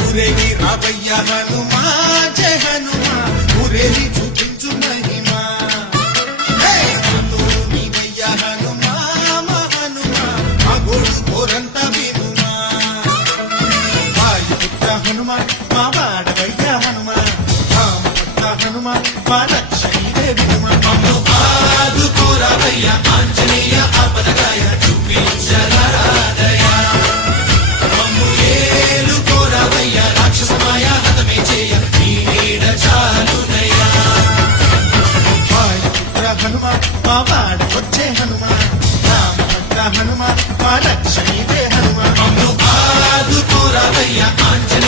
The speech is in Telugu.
ఊరేగి రావయ్య హనుమా జయ హనుమా ఊరేగి చూపించు మహిమా నీవయ్య హనుమా మా హనుమా మా గోడు కోరంత వినుమా వాయుపుత్ర హనుమా మా వాడవయ్య హనుమా రామపుత్ర హనుమా మా రక్షణే వినుమా మమ్ము ఆదుకోరావయ్య ఆంజనేయ ఆపదగాయ చూపించరాదయ మమ్ము ఏలుకోరావయ్య రాక్షసమాయ హతమే చేయ నీ నీడ చాలునయ్యా వాయుపుత్ర హనుమా మా వాడవచ్చే హనుమా రామపుత్ర హనుమా మా రక్షణే హనుమా మమ్ము ఆదుకోరావయ్య ఆంజనేయ